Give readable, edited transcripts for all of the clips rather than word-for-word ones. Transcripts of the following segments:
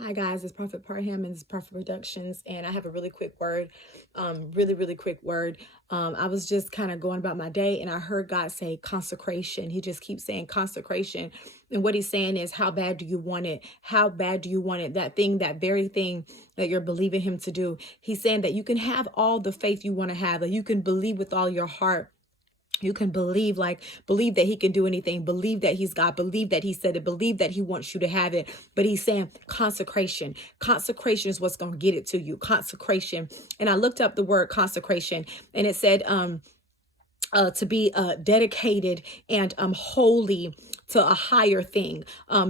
Hi guys, it's Prophet Parham and it's Prophet Productions, and I have a really quick word, really quick word. I was just kind of going about my day, and I heard God say consecration. He just keeps saying consecration, and what He's saying is, how bad do you want it? How bad do you want it? That thing, that very thing that you're believing Him to do. He's saying that you can have all the faith you want to have, that you can believe with all your heart. You can believe that He can do anything, believe that He's God, believe that He said it, believe that He wants you to have it. But He's saying consecration. Consecration is what's going to get it to you. Consecration. And I looked up the word consecration, and it said, to be dedicated and holy to a higher thing,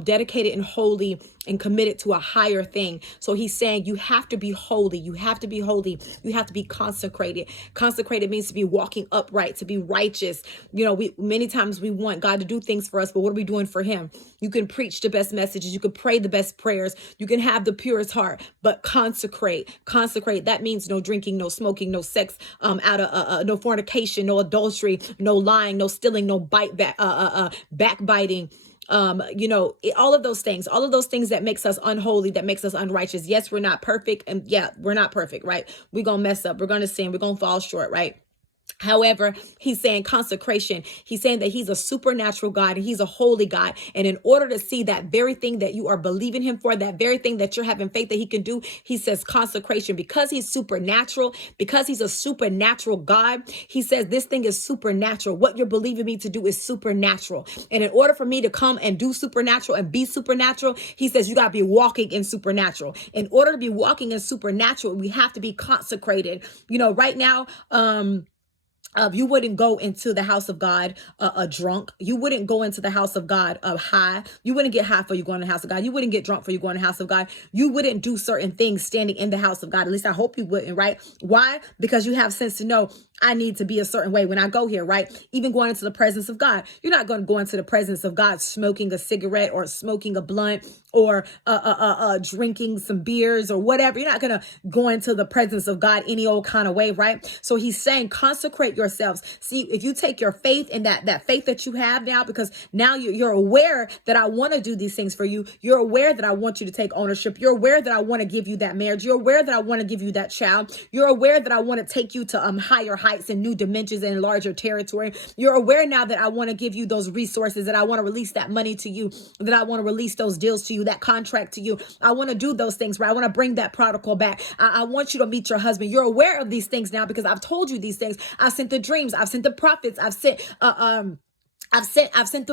dedicated and holy and committed to a higher thing. So He's saying you have to be holy. You have to be holy. You have to be consecrated. Consecrated means to be walking upright, to be righteous. You know, many times we want God to do things for us, but what are we doing for Him? You can preach the best messages. You can pray the best prayers. You can have the purest heart, but consecrate. That means no drinking, no smoking, no sex, no fornication, no adultery, no lying, no stealing, no backbiting. All of those things that makes us unholy, that makes us unrighteous. Yes, we're not perfect. And yeah, we're not perfect, right? We're going to mess up. We're going to sin. We're going to fall short, right? However, He's saying consecration. He's saying that He's a supernatural God and He's a holy God. And in order to see that very thing that you are believing Him for, that very thing that you're having faith that He can do, He says consecration. Because He's supernatural, because He's a supernatural God, He says this thing is supernatural. What you're believing me to do is supernatural. And in order for me to come and do supernatural and be supernatural, He says you got to be walking in supernatural. In order to be walking in supernatural, we have to be consecrated. Right now, you wouldn't go into the house of God drunk. You wouldn't go into the house of God high. You wouldn't get high for you going to the house of God. You wouldn't get drunk for you going to the house of God. You wouldn't do certain things standing in the house of God. At least I hope you wouldn't, right? Why? Because you have sense to know I need to be a certain way when I go here, right? Even going into the presence of God. You're not going to go into the presence of God smoking a cigarette or smoking a blunt or drinking some beers or whatever. You're not going to go into the presence of God any old kind of way, right? So He's saying consecrate yourselves. See, if you take your faith and that faith that you have now, because now you're aware that I want to do these things for you. You're aware that I want you to take ownership. You're aware that I want to give you that marriage. You're aware that I want to give you that child. You're aware that I want to take you to higher heights and new dimensions and larger territory. You're aware now that I want to give you those resources, that I want to release that money to you, that I want to release those deals to you, that contract to you. I want to do those things, right? I want to bring that prodigal back. I want you to meet your husband. You're aware of these things now because I've told you these things. I've sent the dreams. I've sent the prophets. I've sent the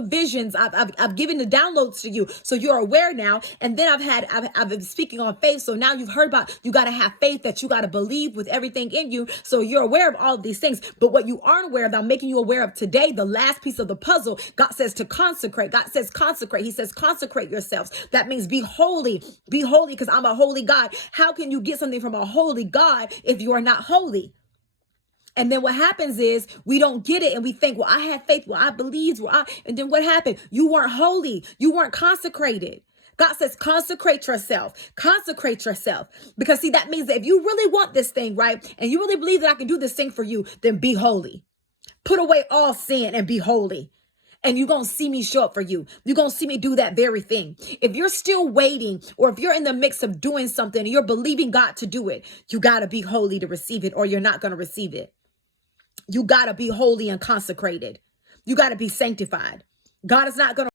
visions. I've given the downloads to you. So you're aware now. And then I've been speaking on faith. So now you've heard about, you got to have faith, that you got to believe with everything in you. So you're aware of all of these things. But what you aren't aware of, that I'm making you aware of today, the last piece of the puzzle, God says to consecrate. God says consecrate. He says consecrate yourselves. That means be holy because I'm a holy God. How can you get something from a holy God if you are not holy? And then what happens is we don't get it and we think, well, I have faith. Well, I believed. And then what happened? You weren't holy. You weren't consecrated. God says, consecrate yourself. Consecrate yourself. Because see, that means that if you really want this thing, right? And you really believe that I can do this thing for you, then be holy. Put away all sin and be holy. And you're going to see me show up for you. You're going to see me do that very thing. If you're still waiting, or if you're in the mix of doing something and you're believing God to do it, you got to be holy to receive it, or you're not going to receive it. You got to be holy and consecrated. You got to be sanctified. God is not going to